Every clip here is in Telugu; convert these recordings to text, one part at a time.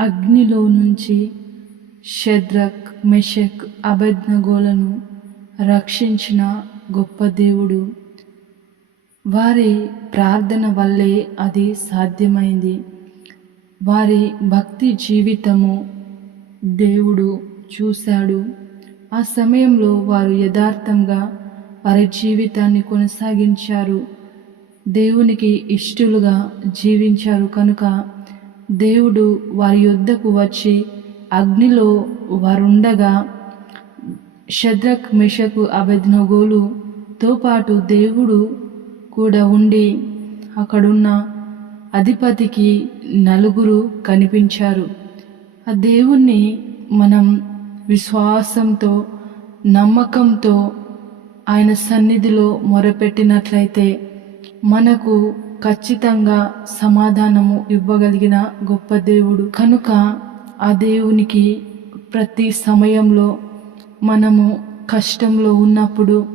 అగ్నిలో నుంచి షద్రక్ మెషక్ అభజ్ఞగోలను రక్షించిన గొప్ప దేవుడు. వారి ప్రార్థన వల్లే అది సాధ్యమైంది. వారి భక్తి జీవితము దేవుడు చూశాడు. ఆ సమయంలో వారు యథార్థంగా వారి జీవితాన్ని కొనసాగించారు. దేవునికి ఇష్టలుగా జీవించారు కనుక దేవుడు వారి యొద్దకు వచ్చి అగ్నిలో వారుండగా శద్రక్ మిషకు అబెద్నగోలుతో పాటు దేవుడు కూడా ఉండి అక్కడున్న అధిపతికి నలుగురు కనిపించారు. ఆ దేవుణ్ణి మనం విశ్వాసంతో నమ్మకంతో ఆయన సన్నిధిలో మొరపెట్టినట్లయితే మనకు ఖచ్చితంగా సమాధానము ఇవ్వగలిగిన గొప్ప దేవుడు. కనుక ఆ దేవునికి ప్రతి సమయంలో మనము కష్టంలో ఉన్నప్పుడు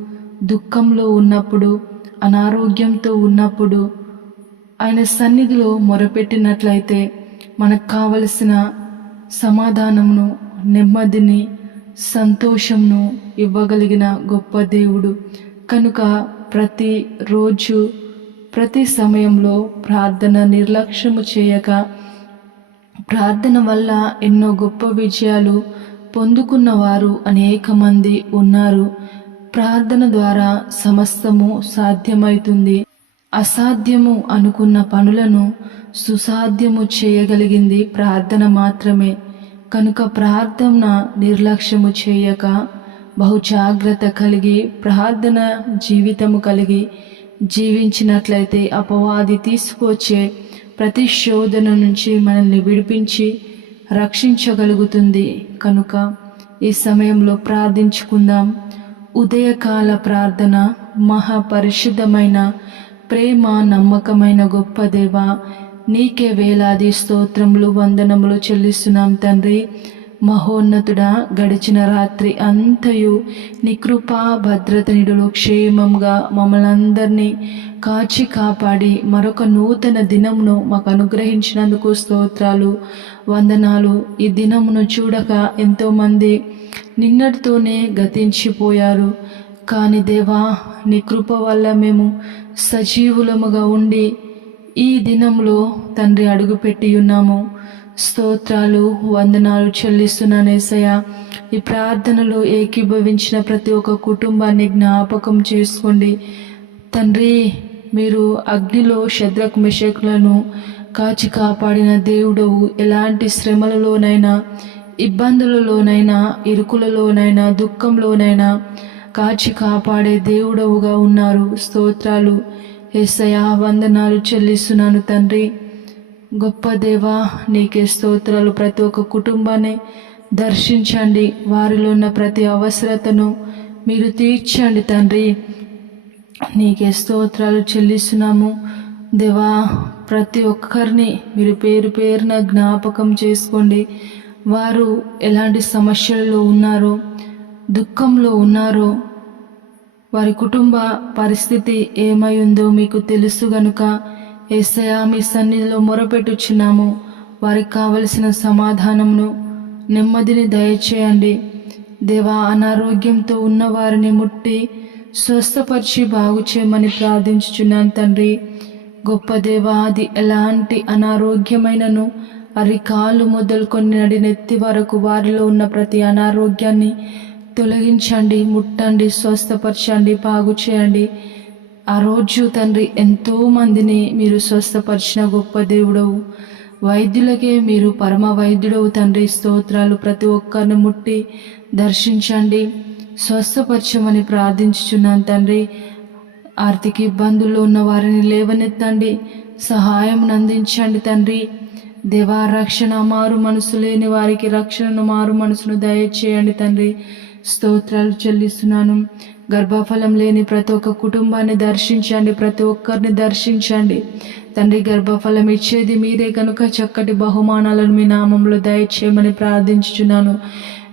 దుఃఖంలో ఉన్నప్పుడు అనారోగ్యంతో ఉన్నప్పుడు ఆయన సన్నిధిలో మొరపెట్టినట్లయితే మనకు కావలసిన సమాధానమును నెమ్మదిని సంతోషంను ఇవ్వగలిగిన గొప్ప దేవుడు. కనుక ప్రతి రోజు ప్రతి సమయంలో ప్రార్థన నిర్లక్ష్యము చేయక ప్రార్థన వల్ల ఎన్నో గొప్ప విజయాలు పొందుకున్న వారు అనేక మంది ఉన్నారు. ప్రార్థన ద్వారా సమస్తము సాధ్యమవుతుంది అసాధ్యము అనుకున్న పనులను సుసాధ్యము చేయగలిగింది ప్రార్థన మాత్రమే. కనుక ప్రార్థన నిర్లక్ష్యము చేయక బహు జాగ్రత్త కలిగి ప్రార్థన జీవితము కలిగి జీవించినట్లయితే అపవాది తీసుకొచ్చే ప్రతి శోధన నుంచి మనల్ని విడిపించి రక్షించగలుగుతుంది. కనుక ఈ సమయంలో ప్రార్థించుకుందాం. ఉదయకాల ప్రార్థన మహాపరిశుద్ధమైన ప్రేమ నమ్మకమైన గొప్ప దేవ నీకే వేలాది స్తోత్రములు వందనములు చెల్లిస్తున్నాం తండ్రి. మహోన్నతుడా గడిచిన రాత్రి అంతయు నీ కృపా భద్రత నిడులు క్షేమంగా మమ్మల్ని అందరినీ కాచి కాపాడి మరొక నూతన దినమును మాకు అనుగ్రహించినందుకు స్తోత్రాలు వందనాలు. ఈ దినమును చూడక ఎంతోమంది నిన్నటితోనే గతించిపోయారు. కానీ దేవా నీ కృప వల్ల మేము సజీవులముగా ఉండి ఈ దినంలో తండ్రి అడుగుపెట్టి ఉన్నాము స్తోత్రాలు వందనాలు చెల్లిస్తున్నాను ఏసయ్య. ఈ ప్రార్థనలో ఏకీభవించిన ప్రతి ఒక్క కుటుంబాన్ని జ్ఞాపకం చేసుకోండి. తండ్రి మీరు అగ్నిలో శద్రక్ మిషకులను కాచి కాపాడిన దేవుడవు. ఎలాంటి శ్రమలలోనైనా ఇబ్బందులలోనైనా ఇరుకులలోనైనా దుఃఖంలోనైనా కాచి కాపాడే దేవుడవుగా ఉన్నారు. స్తోత్రాలు. ఏసయా వందనాలు చెల్లిస్తున్నాను తండ్రి. గొప్ప దేవా నీకే స్తోత్రాలు. ప్రతి ఒక్క కుటుంబాన్ని దర్శించండి. వారిలో ఉన్న ప్రతి అవసరతను మీరు తీర్చండి తండ్రి. నీకే స్తోత్రాలు చెల్లిస్తున్నాము. దేవా ప్రతి ఒక్కరిని మీరు పేరు పేరున జ్ఞాపకం చేసుకోండి. వారు ఎలాంటి సమస్యలలో ఉన్నారో దుఃఖంలో ఉన్నారో వారి కుటుంబ పరిస్థితి ఏమై ఉందో మీకు తెలుసు గనుక ఏసయా మీ సన్నిధిలో మొరపెట్టుచున్నాము. వారికి కావలసిన సమాధానమును నెమ్మదిని దయచేయండి. దేవా అనారోగ్యంతో ఉన్న వారిని ముట్టి స్వస్థపరిచి బాగు చేయమని ప్రార్థించుచున్నాను తండ్రి. గొప్ప దేవా అది ఎలాంటి అనారోగ్యమైనను అరికాలు మొదలుకొని నడినెత్తి వరకు వారిలో ఉన్న ప్రతి అనారోగ్యాన్ని తొలగించండి ముట్టండి స్వస్థపరచండి బాగు చేయండి. ఆ రోజు తండ్రి ఎంతో మందిని మీరు స్వస్థపరిచిన గొప్ప దేవుడవు. వైద్యులకే మీరు పరమ వైద్యుడవు తండ్రి. స్తోత్రాలు ప్రతి ఒక్కరిని ముట్టి దర్శించండి. స్వస్థపరచమని ప్రార్థించుచున్నాను తండ్రి. ఆర్థిక ఇబ్బందుల్లో ఉన్న వారిని లేవనెత్తండి. సహాయం అందించండి తండ్రి. దేవా రక్షణ మారు మనసు లేని వారికి రక్షణను మారు మనసును దయచేయండి తండ్రి. స్తోత్రాలు చెల్లిస్తున్నాను. గర్భఫలం లేని ప్రతి ఒక్క కుటుంబాన్ని దర్శించండి ప్రతి ఒక్కరిని దర్శించండి. తండ్రి గర్భఫలం ఇచ్చేది మీరే కనుక చక్కటి బహుమానాలను మీ నామంలో దయచేయమని ప్రార్థించుచున్నాను.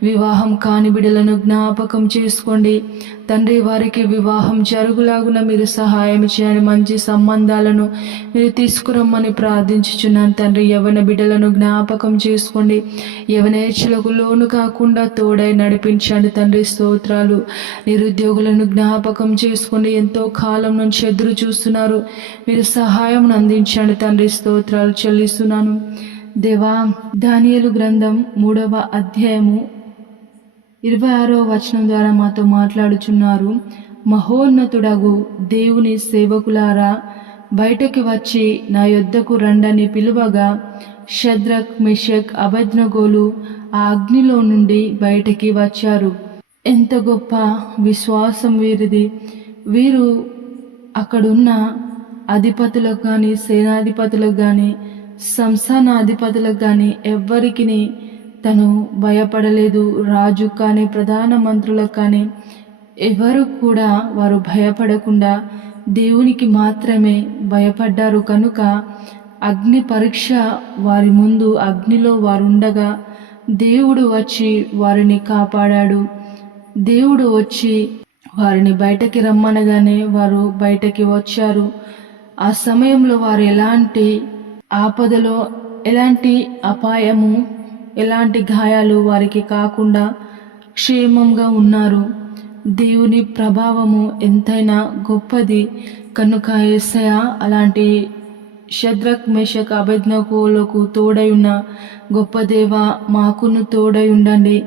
వివాహం కాని బిడలను జ్ఞాపకం చేసుకోండి. తండ్రి వారికి వివాహం జరుగులాగున మీరు సహాయం చేయండి మంచి సంబంధాలను మీరు తీసుకురమ్మని ప్రార్థించుచున్నాను తండ్రి. యవన బిడ్డలను జ్ఞాపకం చేసుకోండి. యవనేచ్చులకు లోను కాకుండా తోడై నడిపించండి తండ్రి స్తోత్రాలు. నిరుద్యోగులను జ్ఞాపకం చేసుకోండి. ఎంతో కాలం నుంచి ఎదురు చూస్తున్నారు. మీరు సహాయం అందించండి తండ్రి స్తోత్రాలు చెల్లిస్తున్నాను. దేవా దానియలు గ్రంథం మూడవ అధ్యాయము ఇరవై ఆరో వచనం ద్వారా మాతో మాట్లాడుచున్నారు. మహోన్నతుడగు దేవుని సేవకులారా బయటకి వచ్చి నా యొద్దకు రండని పిలువగా షద్రక్ మిషక్ అభజ్ఞగోలు ఆ అగ్నిలో నుండి బయటకి వచ్చారు. ఎంత గొప్ప విశ్వాసం వీరిది. వీరు అక్కడున్న అధిపతులకు కానీ సేనాధిపతులకు కానీ సంస్థానాధిపతులకు కానీ ఎవ్వరికి తను భయపడలేదు. రాజు కానీ ప్రధాన మంత్రులకు కానీ ఎవరు కూడా వారు భయపడకుండా దేవునికి మాత్రమే భయపడ్డారు. కనుక అగ్ని పరీక్ష వారి ముందు అగ్నిలో వారు ఉండగా దేవుడు వచ్చి వారిని కాపాడాడు. దేవుడు వచ్చి వారిని బయటకి రమ్మనగానే వారు బయటకి వచ్చారు. ఆ సమయంలో వారు ఎలాంటి ఆపదలో ఎలాంటి అపాయము ఎలాంటి గాయాలు వారికి కాకుండా క్షేమంగా ఉన్నారు. దేవుని ప్రభావము ఎంతైనా గొప్పది. కనుక ఎస్సయ అలాంటి శద్రక్ మెషక్ అభిజ్ఞకులకు తోడై ఉన్న గొప్ప దేవ మాకును తోడై ఉండండి.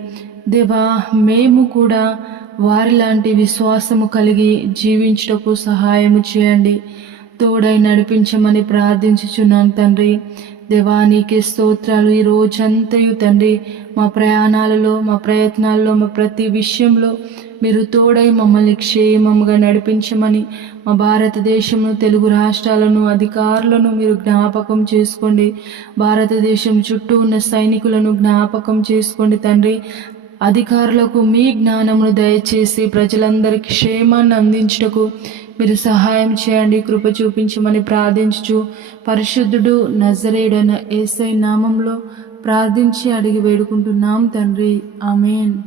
దేవా మేము కూడా వారిలాంటి విశ్వాసము కలిగి జీవించుటకు సహాయము చేయండి. తోడై నడిపించమని ప్రార్థించుచున్నాను తండ్రి. దేవానికి స్తోత్రాలు. ఈ రోజంతయు తండ్రి మా ప్రయాణాలలో మా ప్రయత్నాల్లో మా ప్రతి విషయంలో మీరు తోడై మమ్మల్ని క్షేమముగా నడిపించమని మా భారతదేశంను తెలుగు రాష్ట్రాలను అధికారులను మీరు జ్ఞాపకం చేసుకోండి. భారతదేశం చుట్టూ ఉన్న సైనికులను జ్ఞాపకం చేసుకోండి తండ్రి. అధికారులకు మీ జ్ఞానమును దయచేసి ప్రజలందరికీ క్షేమాన్ని అందించుటకు మీరు సహాయం చేయండి కృప చూపించమని ప్రార్థించుచు. పరిశుద్ధుడు నజరేడైన ఏసై నామంలో ప్రార్థించి అడిగి వేడుకుంటున్నాం తండ్రి. ఆమెన్.